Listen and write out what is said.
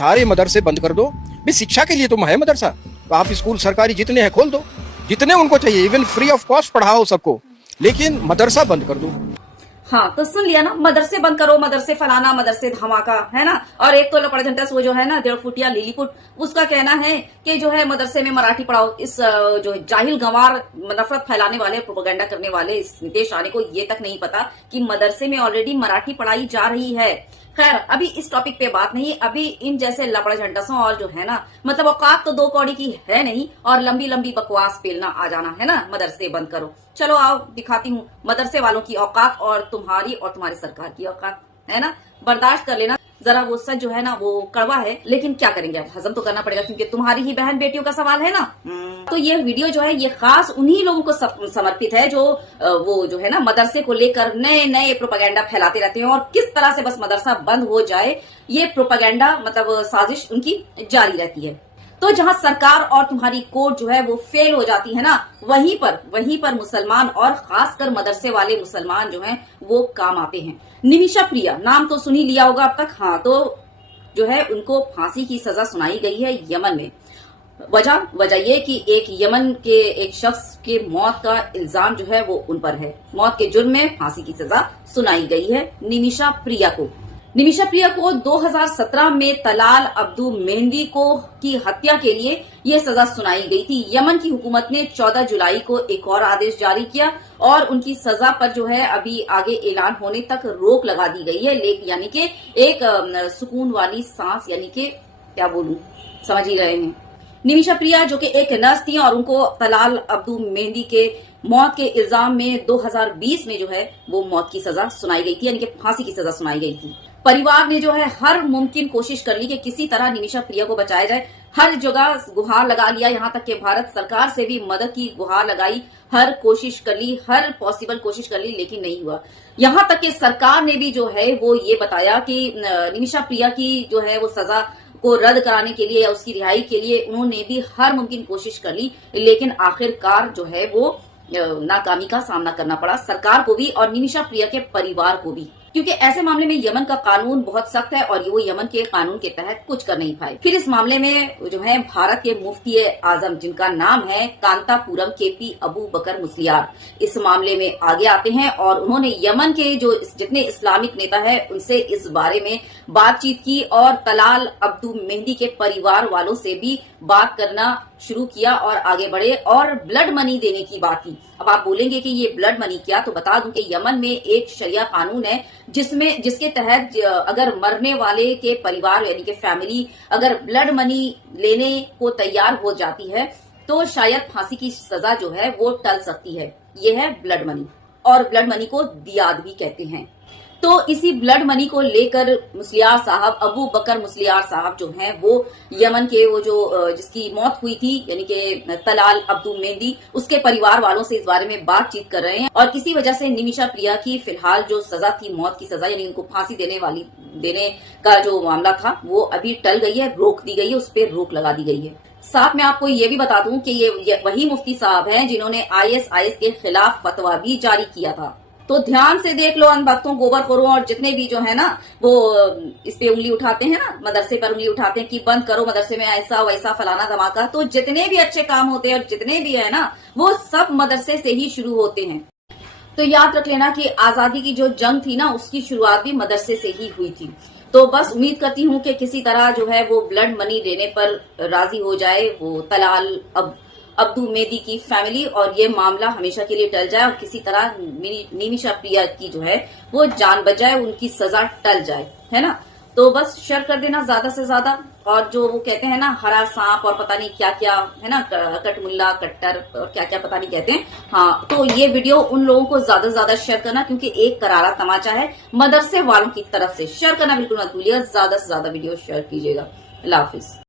सारे मदरसे बंद कर दो। भी शिक्षा के लिए तुम है मदरसा, तो आप स्कूल सरकारी जितने हैं खोल दो, जितने उनको चाहिए, इवन फ्री ऑफ कॉस्ट पढ़ाओ सबको, लेकिन मदरसा बंद कर दो। हाँ, तो सुन लिया ना, मदरसे बंद करो, मदरसे फलाना, मदरसे धमाका, है ना। और एक तो लपड़ झंटस वो जो है ना 1.5 फुटिया लिलीपुट, उसका कहना है कि जो है मदरसे में मराठी पढ़ाओ। इस जो जाहिल गंवार नफरत फैलाने वाले, प्रोपेगेंडा करने वाले इस नितेश राणे को ये तक नहीं पता कि मदरसे में ऑलरेडी मराठी पढ़ाई जा रही है। खैर, अभी इस टॉपिक पे बात नहीं। अभी इन जैसे लपड़ झंटसों और जो है ना, मतलब औकात तो 2 कौड़ी की है नहीं, और लंबी लंबी बकवास पेलना आ जाना, है ना, मदरसे बंद करो। चलो आओ दिखाती हूँ मदरसे वालों की औकात और तुम्हारी सरकार की औकात, है ना। बर्दाश्त कर लेना जरा, वो सच जो है ना वो कड़वा है, लेकिन क्या करेंगे, अब हजम तो करना पड़ेगा, क्योंकि तुम्हारी ही बहन बेटियों का सवाल है ना। तो ये वीडियो जो है ये खास उन्हीं लोगों को समर्पित है जो वो जो है ना मदरसे को लेकर नए नए प्रोपेगेंडा फैलाते रहते हैं, और किस तरह से बस मदरसा बंद हो जाए ये प्रोपेगेंडा, मतलब साजिश उनकी जारी रहती है। तो जहां सरकार और तुम्हारी कोर्ट जो है वो फेल हो जाती है ना, वहीं पर मुसलमान और खासकर मदरसे वाले मुसलमान जो हैं वो काम आते हैं। निमिषा प्रिया नाम तो सुन ही लिया होगा अब तक। हाँ, तो जो है उनको फांसी की सजा सुनाई गई है यमन में। वजह ये कि एक यमन के एक शख्स के मौत का इल्जाम जो है वो उन पर है। मौत के जुर्म में फांसी की सजा सुनाई गई है निमिषा प्रिया को। निमिषा प्रिया को 2017 में तलाल अब्दू मेहंदी को की हत्या के लिए ये सजा सुनाई गई थी। यमन की हुकूमत ने 14 जुलाई को एक और आदेश जारी किया, और उनकी सजा पर जो है अभी आगे ऐलान होने तक रोक लगा दी गई है। यानी कि एक सुकून वाली सांस, यानी कि क्या बोलूं, समझ ही रहे हैं। निमिषा प्रिया जो कि एक नर्स थी, और उनको तलाल अब्दू मेहंदी के मौत के इल्जाम में 2020 में जो है वो मौत की सजा सुनाई गई थी, यानी कि फांसी की सजा सुनाई गई थी। परिवार ने जो है हर मुमकिन कोशिश कर ली कि किसी तरह निमिषा प्रिया को बचाया जाए। हर जगह गुहार लगा लिया, यहाँ तक कि भारत सरकार से भी मदद की गुहार लगाई, हर कोशिश कर ली, हर पॉसिबल कोशिश कर ली, लेकिन नहीं हुआ। यहाँ तक कि सरकार ने भी जो है वो ये बताया कि निमिषा प्रिया की जो है वो सजा को रद्द कराने के लिए या उसकी रिहाई के लिए उन्होंने भी हर मुमकिन कोशिश कर ली, लेकिन आखिरकार जो है वो नाकामी का सामना करना पड़ा सरकार को भी और निमिषा प्रिया के परिवार को भी, क्योंकि ऐसे मामले में यमन का कानून बहुत सख्त है और वो यमन के कानून के तहत कुछ कर नहीं पाए। फिर इस मामले में जो है भारत के मुफ्ती आजम, जिनका नाम है कांतापुरम केपी अबू बकर मुस्लियार, इस मामले में आगे आते हैं और उन्होंने यमन के जो जितने इस्लामिक नेता है उनसे इस बारे में बातचीत की और तलाल अब्दू मेहंदी के परिवार वालों से भी बात करना शुरू किया और आगे बढ़े और ब्लड मनी देने की बात की। अब आप बोलेंगे कि ये ब्लड मनी क्या, तो बता दूं कि यमन में एक शरिया कानून है जिसके तहत अगर मरने वाले के परिवार यानी कि फैमिली अगर ब्लड मनी लेने को तैयार हो जाती है तो शायद फांसी की सजा जो है वो टल सकती है। ये है ब्लड मनी, और ब्लड मनी को दियाद भी कहते हैं। तो इसी ब्लड मनी को लेकर मुस्लियार साहब, अबू बकर मुस्लियार साहब जो हैं वो यमन के वो जो जिसकी मौत हुई थी यानी कि तलाल अब्दू मेहंदी, उसके परिवार वालों से इस बारे में बातचीत कर रहे हैं। और इसी वजह से निमिषा प्रिया की फिलहाल जो सजा थी, मौत की सजा यानी उनको फांसी देने का जो मामला था वो अभी टल गई है, रोक दी गई है, उस पर रोक लगा दी गई है। साथ में आपको ये भी बता दूं कि ये वही मुफ्ती साहब हैं जिन्होंने ISIS के खिलाफ फतवा भी जारी किया था। तो ध्यान से देख लो अनभक्तों, गोबरखोरों और जितने भी जो है ना वो इस पे उंगली उठाते हैं ना, मदरसे पर उंगली उठाते हैं कि बंद करो मदरसे में ऐसा वैसा फलाना धमाका, तो जितने भी अच्छे काम होते हैं और जितने भी है ना वो सब मदरसे से ही शुरू होते हैं। तो याद रख लेना कि आजादी की जो जंग थी ना उसकी शुरुआत भी मदरसे से ही हुई थी। तो बस उम्मीद करती हूँ कि किसी तरह जो है वो ब्लड मनी देने पर राजी हो जाए वो तलाल अब्दू मेहंदी की फैमिली और ये मामला हमेशा के लिए टल जाए और किसी तरह निमिषा प्रिया की जो है वो जान बच जाए, उनकी सजा टल जाए, है ना। तो बस शेयर कर देना ज्यादा से ज्यादा। और जो वो कहते हैं ना हरा सांप और पता नहीं क्या क्या है ना, कटमुल्ला कट्टर और क्या क्या पता नहीं कहते हैं, हाँ, तो ये वीडियो उन लोगों को ज्यादा से ज्यादा शेयर करना क्योंकि एक करारा तमाचा है मदरसे वालों की तरफ से। शेयर करना बिल्कुल मत भूलिएगा, ज्यादा से ज्यादा वीडियो शेयर कीजिएगा। अल्लाह हाफिज।